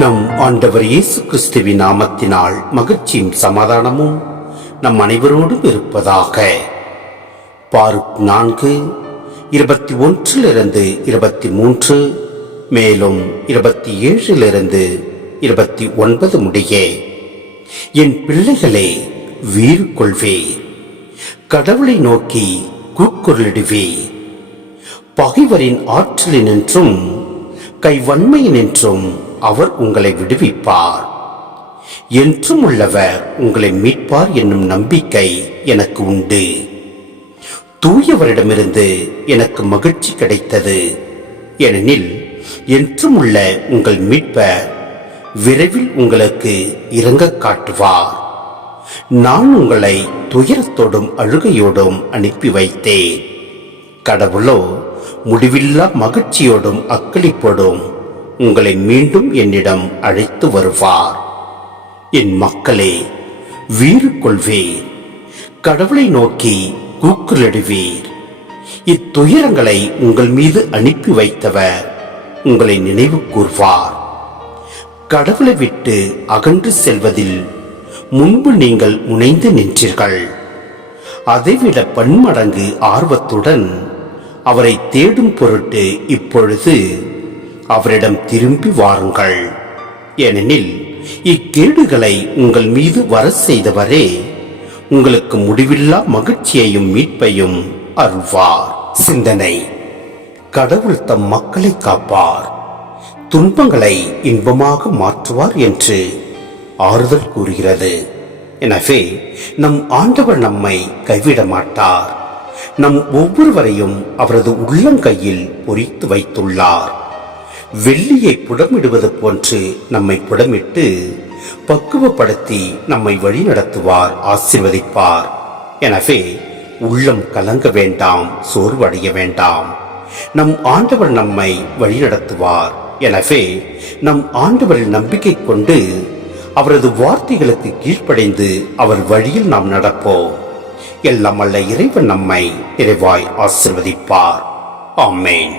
நம் ஆண்டவர் இயேசு கிறிஸ்துவின் நாமத்தினால் மகிழ்ச்சியும் சமாதானமும் நம் அனைவரோடும் இருப்பதாக. பாருக் 4:21-23, மேலும் 27-29 முடிய. என் பிள்ளைகளே, வீறு கொள்வீர், கடவுளை நோக்கி கூக்குரலிடுவீர். பகைவரின் ஆற்றலினின்றும் கைவன்மையினின்றும் அவர் உங்களை விடுவிப்பார். என்றும் உள்ளவர் உங்களை மீட்பார் என்னும் நம்பிக்கை எனக்கு உண்டு. தூயவரிடமிருந்து எனக்கு மகிழ்ச்சி கிடைத்தது. ஏனெனில் என்றும் உள்ள உங்கள் மீட்பர் விரைவில் உங்களுக்கு இரங்க காட்டுவார். நான் உங்களை துயரத்தோடும் அழுகையோடும் அனுப்பி வைத்தேன். கடவுளோ முடிவில்லா மகிழ்ச்சியோடும் அக்களிப்போடும் உங்களை மீண்டும் என்னிடம் அழைத்து வருவார். என் மக்களே, வீறு கொள்வீர், கடவுளை நோக்கி கூக்குரலிடுவீர். இத்துயரங்களை உங்கள் மீது அனுப்பி வைத்தவர் உங்களை நினைவு கூர்வார். கடவுளை விட்டு அகன்று செல்வதில் முன்பு நீங்கள் முனைந்து நின்றீர்கள். அதைவிட பன்மடங்கு ஆர்வத்துடன் அவரை தேடும் பொருட்டு இப்பொழுது அவரிடம் திரும்பி வாருங்கள். ஏனெனில் இக்கேடுகளை உங்கள் மீது வர செய்தவரே உங்களுக்கு முடிவில்லா மகிழ்ச்சியையும் மீட்பையும் அருள்வார். சிந்தனை: கடவுள் தம் மக்களை காப்பார், துன்பங்களை இன்பமாக மாற்றுவார் என்று ஆறுதல் கூறுகிறது. எனவே நம் ஆண்டவர் நம்மை கைவிட மாட்டார். நம் ஒவ்வொருவரையும் அவரது உள்ளங்கையில் பொறித்து வைத்துள்ளார். வெள்ளியை புடமிடுவது போன்று நம்மை புடமிட்டு பக்குவப்படுத்தி நம்மை வழி நடத்துவார், ஆசீர்வதிப்பார். எனவே உள்ளம் கலங்க வேண்டாம், சோர்வடைய வேண்டாம். நம் ஆண்டவர் நம்மை வழி நடத்துவார். எனவே நம் ஆண்டவரில் நம்பிக்கை கொண்டு அவரது வார்த்தைகளுக்கு கீழ்ப்படைந்து அவர் வழியில் நாம் நடப்போம். எல்லாம் அல்ல இறைவன் நம்மை நிறைவாய் ஆசீர்வதிப்பார். ஆமென்.